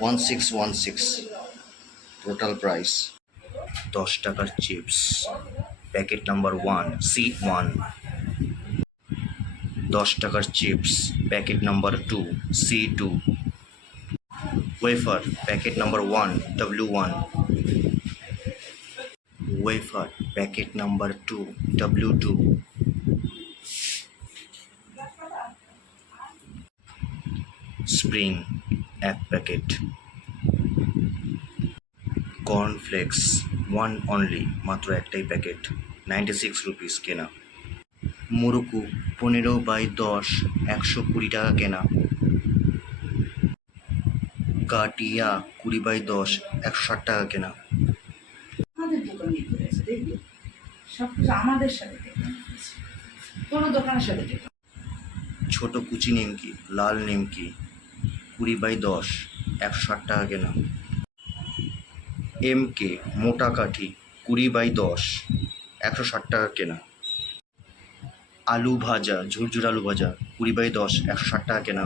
one six one six total price দশ টাকার chips packet number one C one দশ টাকার chips packet number two C two wafer packet number one W one wafer packet number two W two spring এক packet. Cornflakes one only মাত্র একটাই packet ninety six rupees কেনা। মুরুকু পনেরো by দশ একশো কুড়ি টাকা কেনা। কাটিয়া কুড়ি বাই দশ একশো ষাট টাকা কেনা। আমাদের দোকানে করেছে দেখবি সব কিছু আমাদের সাথে টেকা দোকানের সাথে ছোট কুচি নিমকি লাল নিমকি কুড়ি বাই দশ একশো ষাট টাকা কেনা। এম কে মোটা কাঠি, কুড়ি বাই দশ একশো ষাট টাকা কেনা। আলু ভাজা, ঝুরঝুর আলু ভাজা, কুড়ি বাই দশ একশো ষাট টাকা কেনা।